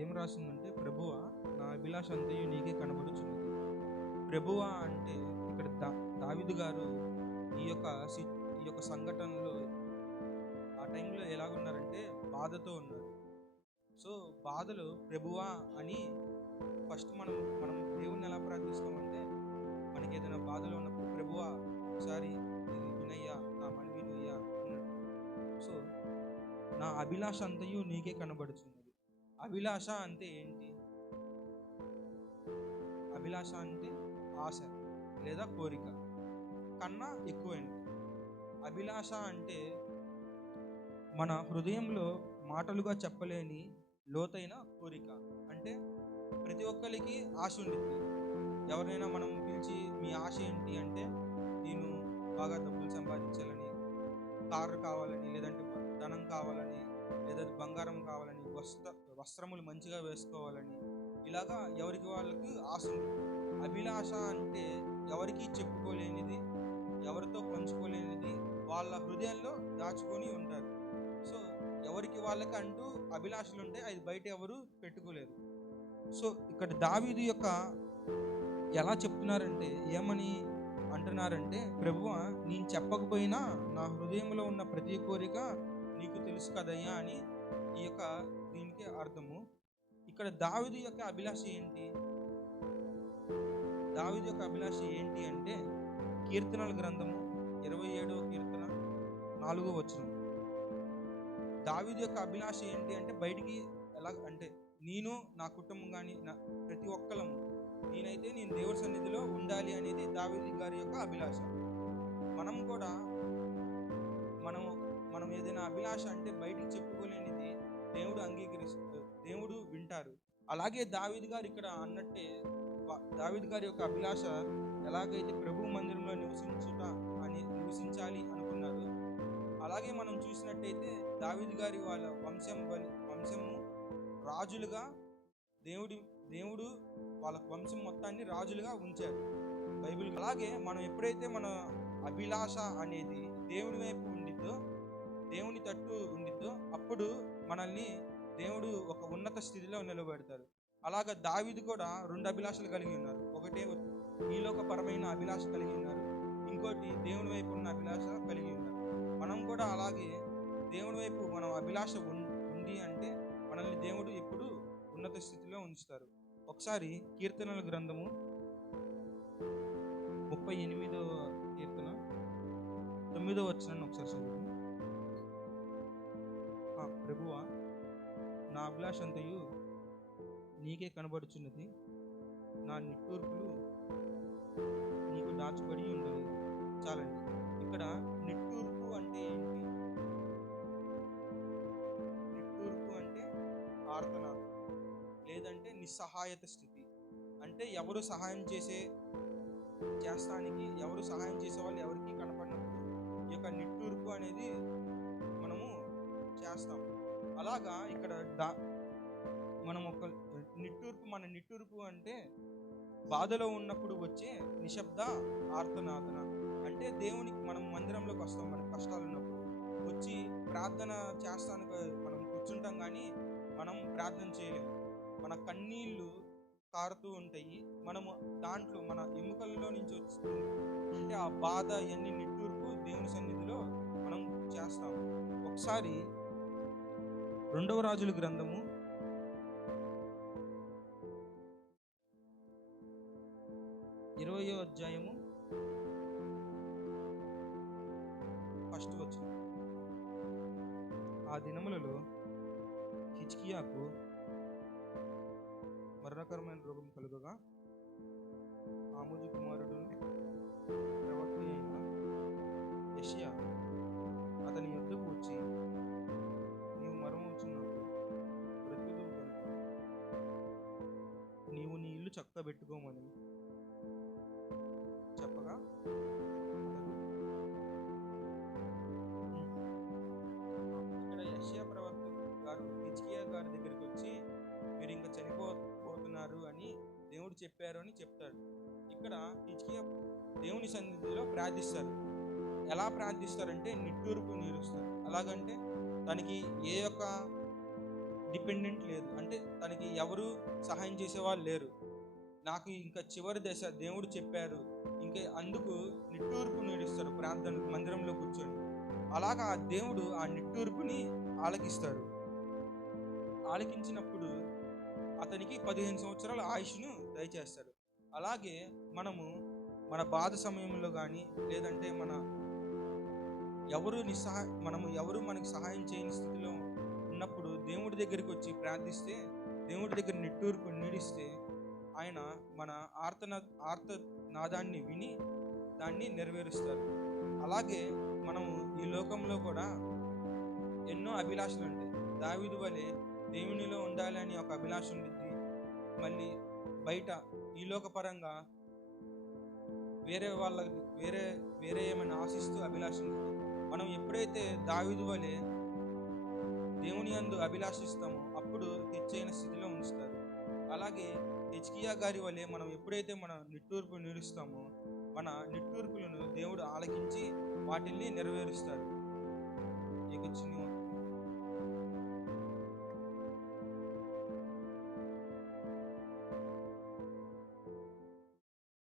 ఏం రాసిందంటే, ప్రభువా నా అభిలాష అంతయు నీకే కనబడుచున్నది. ప్రభువా అంటే ఇక్కడ దావీదు గారు ఈ యొక్క సి ఈ యొక్క సంఘటనలో ఆ టైంలో ఎలాగున్నారంటే బాధతో ఉన్నారు. సో బాధలో ప్రభువా అని ఫస్ట్ మనం దేవుణ్ణి ఎలా ప్రార్థిస్తామంటే, మనకి ఏదైనా బాధలో ఉన్నప్పుడు ప్రభువా ఒకసారి ఇది వినయ్యా, నా మనవి వినయ్యా అన్నట్టు. సో నా అభిలాష అంతయు నీకే కనబడుచున్నది. అభిలాష అంటే ఏంటి? అభిలాష అంటే ఆశ లేదా కోరిక కన్నా ఎక్కువైనది. అభిలాష అంటే మన హృదయంలో మాటలుగా చెప్పలేని లోతైన కోరిక. అంటే ప్రతి ఒక్కరికి ఆశ ఉండిద్ది. ఎవరైనా మనం పిలిచి మీ ఆశ ఏంటి అంటే, నేను బాగా డబ్బులు సంపాదించాలని, కారు కావాలని, లేదంటే ధనం కావాలని, లేదా బంగారం కావాలని, వస్త్రములు మంచిగా వేసుకోవాలని, ఇలాగా ఎవరికి వాళ్ళకి ఆశ ఉంది. అభిలాష అంటే ఎవరికి చెప్పుకోలేనిది, ఎవరితో పంచుకోలేనిది, వాళ్ళ హృదయాల్లో దాచుకొని ఉంటారు. సో ఎవరికి వాళ్ళకి అంటూ అభిలాషలు ఉంటాయి, అది బయట ఎవరు పెట్టుకోలేరు. సో ఇక్కడ దావీదు యొక్క ఎలా చెప్తున్నారంటే, ఏమని అంటున్నారంటే, ప్రభువా నేను చెప్పకపోయినా నా హృదయంలో ఉన్న ప్రతి కోరిక నీకు తెలుసు కదయ్యా అని ఈ యొక్క దీనికి అర్థము. ఇక్కడ దావీదు యొక్క అభిలాష ఏంటి? దావీదు యొక్క అభిలాష ఏంటి అంటే, కీర్తనల గ్రంథము 27వ కీర్తన 4వ వచనం. దావీదు యొక్క అభిలాష ఏంటి అంటే, బయటికి ఎలా అంటే, నేను నా కుటుంబం కానీ నా ప్రతి ఒక్కళ్ళము నేను దేవుడి సన్నిధిలో ఉండాలి అనేది దావీదు గారి యొక్క అభిలాష. మనం కూడా మనం మనం ఏదైనా అభిలాష అంటే బయటికి చెప్పుకోలేనిది దేవుడు అంగీకరిస్తారు, దేవుడు వింటారు. అలాగే దావీదు గారు ఇక్కడ అన్నట్టే, దావీదు గారి యొక్క అభిలాష ఎలాగైతే ప్రభు మందిరంలో నివసించాలి అనుకున్నారు, అలాగే మనం చూసినట్టయితే దావీదు గారి వాళ్ళ వంశము రాజులుగా దేవుడు వాళ్ళ వంశం మొత్తాన్ని రాజులుగా ఉంచారు బైబిల్. అలాగే మనం ఎప్పుడైతే మన అభిలాష అనేది దేవుడి వైపు ఉండిద్దో, దేవుని తట్టు ఉండిద్దో, అప్పుడు మనల్ని దేవుడు ఒక ఉన్నత స్థితిలో నిలబెడతారు. అలాగా దావీదు కూడా 2 అభిలాషలు కలిగి ఉన్నారు. ఒకటే ఈలోకపరమైన అభిలాష కలిగి ఉన్నారు, ఇంకోటి దేవుని వైపు ఉన్న అభిలాష కలిగి ఉన్నారు. మనం కూడా అలాగే దేవుని వైపు మనం అభిలాష ఉంది అంటే మనల్ని దేవుడు ఎప్పుడు ఉన్నత స్థితిలో ఉంచుతారు. ఒకసారి కీర్తనల గ్రంథము 38వ కీర్తన 9వ వచనాన్ని ఒకసారి చదువు. ప్రభువా నా అభిలాష అంతయు నీకే కనబడుచున్నది, నా నిట్టూర్పులు నీకు దాచబడి ఉండలేదు. చాలండి. ఇక్కడ నిట్టూర్పు అంటే ఏంటి? నిట్టూర్పు అంటే ఆర్తనాదం, లేదంటే నిస్సహాయత స్థితి. అంటే ఎవరు సహాయం చేస్తానికి ఎవరు సహాయం చేసే వాళ్ళు ఎవరికి కనపడినప్పుడు ఈ యొక్క నిట్టూర్పు అనేది మనము చేస్తాము. అలాగా ఇక్కడ మనం ఒక మన నిట్టూర్పు అంటే బాధలో ఉన్నప్పుడు వచ్చే నిశ్శబ్ద ఆర్తనాదన. అంటే దేవునికి మనం మందిరంలోకి వస్తాం, మన కష్టాలు ఉన్నప్పుడు వచ్చి ప్రార్థన చేస్తానికి మనం కూర్చుంటాం, కానీ మనం ప్రార్థన చేయలేము. మన కన్నీళ్ళు కారుతూ ఉంటాయి, మనము దాంట్లో మన ఎముకల్లో నుంచి వస్తుంది. అంటే ఆ బాధ ఎన్ని నిట్టూర్పు దేవుని సన్నిధిలో మనం చేస్తాము. ఒకసారి 2వ రాజుల గ్రంథము 20వ అధ్యాయము 1వ వచనం. ఆ దినములలో హిజ్కియాకు మరణకరమైన రోగం కలుగగా ఆమోజు కుమారుడు ప్రవక్త అయిన యెషయా అతని యొద్దకు వచ్చి, నీవు మరణమవుచున్నావు, బ్రతుకుదువు కనుక నీవు నీ ఇల్లు చక్కబెట్టుకోమని చెప్పగా, ఇక్కడ యెషయా ప్రవక్త గారు హిజ్కియా గారి దగ్గరికి వచ్చి, మీరు ఇంకా చనిపోతున్నారు అని దేవుడు చెప్పారు అని చెప్తాడు. ఇక్కడ హిజ్కియా దేవుని సన్నిధిలో ప్రార్థిస్తారు. ఎలా ప్రార్థిస్తారంటే నిట్టూర్పు నీరుస్తారు. అలాగంటే తనకి ఏ యొక్క డిపెండెంట్ లేదు, అంటే తనకి ఎవరు సహాయం చేసేవాళ్ళు లేరు. నాకు ఇంకా చివరి దశ దేవుడు చెప్పారు, ఇంకా అందుకు నిట్టూర్పు నీడిస్తాడు ప్రార్థన మందిరంలో కూర్చొని. అలాగా ఆ దేవుడు ఆ నిట్టూర్పుని ఆలకిస్తాడు. ఆలకించినప్పుడు అతనికి 15 సంవత్సరాల ఆయుష్ను దయచేస్తాడు. అలాగే మనము మన బాధ సమయంలో కానీ, లేదంటే మనము ఎవరు మనకి సహాయం చేయని స్థితిలో ఉన్నప్పుడు దేవుడి దగ్గరికి వచ్చి ప్రార్థిస్తే, దేవుడి దగ్గర నిట్టూర్పు నీడిస్తే ఆయన మన ఆర్తనాదాన్ని విని దాన్ని నెరవేరుస్తారు. అలాగే మనము ఈ లోకంలో కూడా ఎన్నో అభిలాషలు ఉంటాయి. దావీదు వలె దేవునిలో ఉండాలని ఒక అభిలాష ఉంటుంది. మళ్ళీ బయట ఈ లోకపరంగా వేరే వాళ్ళకి వేరే వేరే ఏమైనా ఆశిస్తూ అభిలాష ఉంటుంది. మనం ఎప్పుడైతే దావీదు వలె దేవుని యందు అభిలాషిస్తామో అప్పుడు హెచ్చైన స్థితిలో ఉంచుతారు. అలాగే హెచ్కియా గారి వలె మనం ఎప్పుడైతే మన నిట్టూర్పు నీడుస్తామో మన నిట్టూర్పులను దేవుడు ఆలకించి వాటిని నెరవేరుస్తాడు.